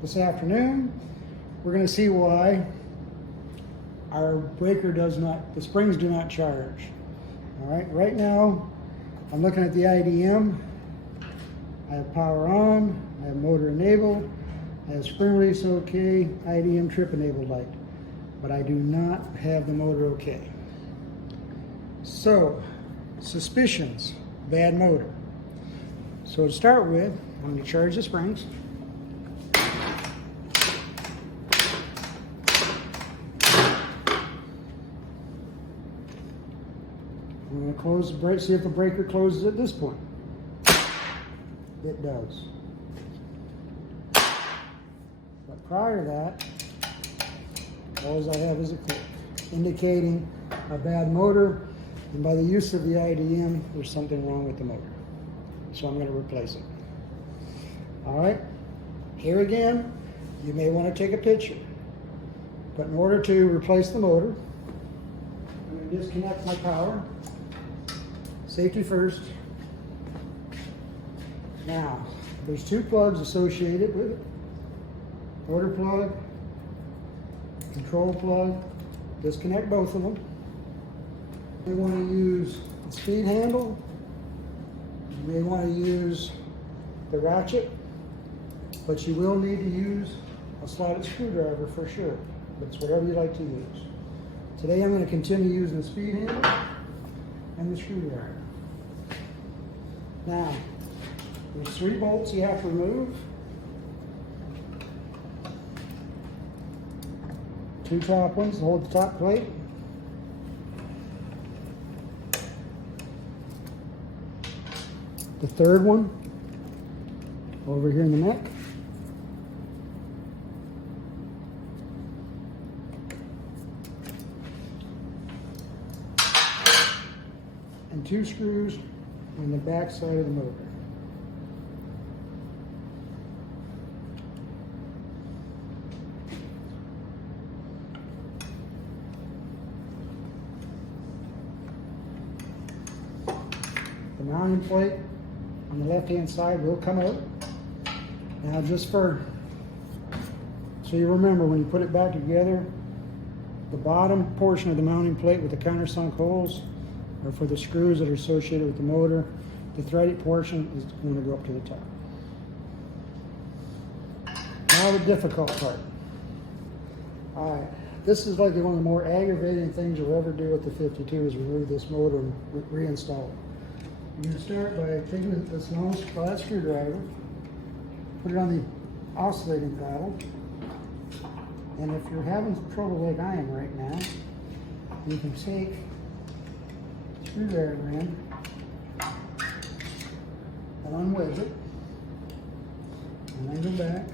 This afternoon, we're going to see why our breaker the springs do not charge. All right, right now, I'm looking at the IDM. I have power on, I have motor enabled, I have spring release okay, IDM trip enabled light, but I do not have the motor okay. So, suspicions, bad motor. So to start with, I'm going to charge the springs. I'm going to close the brake, see if the breaker closes at this point. It does. But prior to that, all I have is a click, indicating a bad motor, and by the use of the IDM, there's something wrong with the motor. So I'm going to replace it. All right, here again, you may want to take a picture. But in order to replace the motor, I'm going to disconnect my power. Safety first. Now, there's two plugs associated with it. Motor plug, control plug. Disconnect both of them. You want to use the speed handle. You may want to use the ratchet, but you will need to use a slotted screwdriver for sure. But it's whatever you like to use. Today I'm going to continue using the speed handle and the screwdriver. Now, there's 3 bolts you have to remove. 2 top ones to hold the top plate. The third one over here in the neck. And 2 screws on the back side of the motor. The mounting plate on the left-hand side will come out. Now just so you remember, when you put it back together, the bottom portion of the mounting plate with the countersunk holes are for the screws that are associated with the motor. The threaded portion is going to go up to the top. Now the difficult part. All right, this is like one of the more aggravating things you'll ever do with the 52 is remove this motor and reinstall it. You're going to start by taking this long flat screwdriver, put it on the oscillating paddle, and if you're having trouble like I am right now, you can take the screwdriver in and unwedge it, and then go back.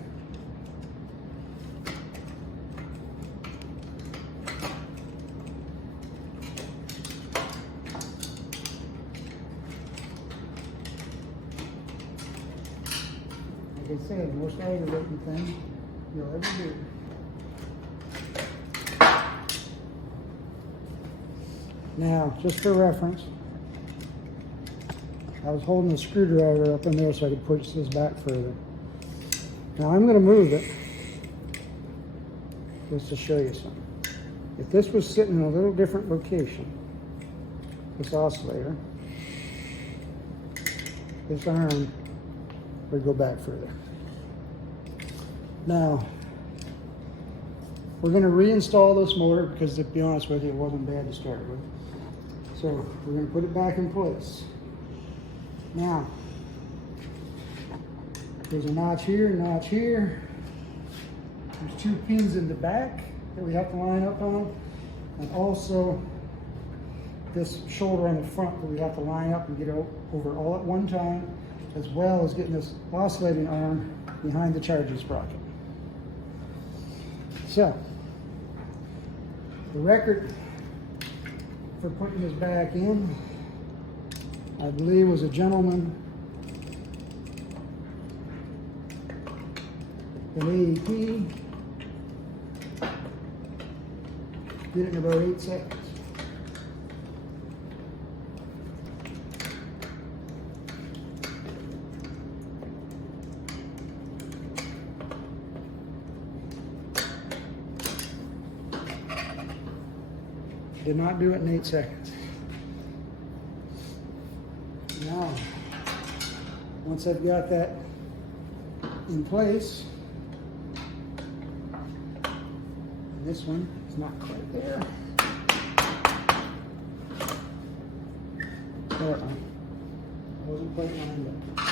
Like I said, the most aggravating thing you'll ever do. Now, just for reference, I was holding the screwdriver up in there so I could push this back further. Now I'm going to move it just to show you something. If this was sitting in a little different location, this oscillator, this arm would go back further. Now, we're going to reinstall this motor because, to be honest with you, it wasn't bad to start with. So we're going to put it back in place. Now, there's a notch here, notch here. There's 2 pins in the back that we have to line up on, and also this shoulder on the front that we have to line up and get over all at one time, as well as getting this oscillating arm behind the charging sprocket. So, the record for putting this back in, I believe, was a gentleman at AEP. Did it in about 8 seconds. Did not do it in 8 seconds. Now, once I've got that in place, this one is not quite there. I wasn't quite lined up.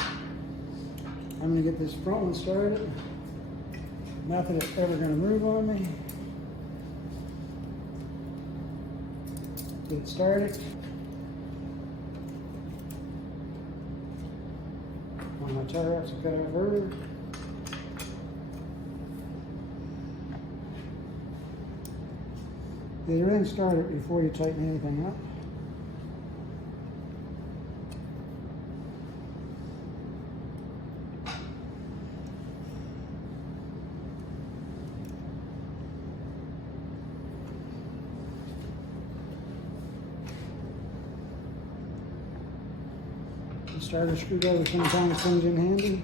I'm going to get this front one started. Not that it's ever going to move on me. Get it started. One of my tie wraps I cut off earlier. Get everything started before you tighten anything up. The starter screwdriver sometimes comes in handy.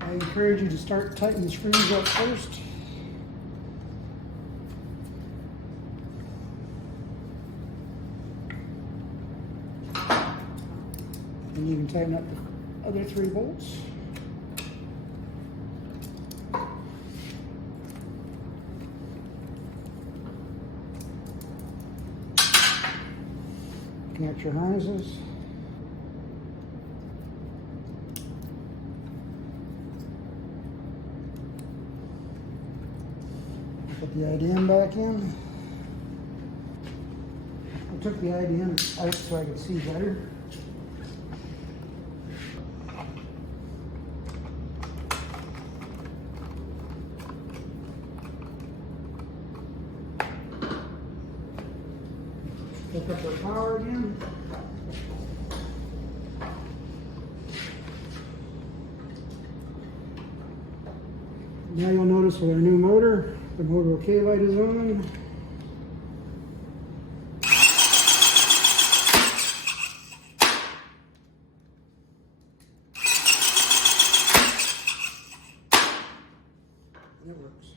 I encourage you to start tightening the screws up first. And you can tighten up the other 3 bolts. Connect your harnesses. Put the IDM back in. I took the IDM out so I could see better. Pick up our power again. Now you'll notice with our new motor, the motor OK light is on. And it works.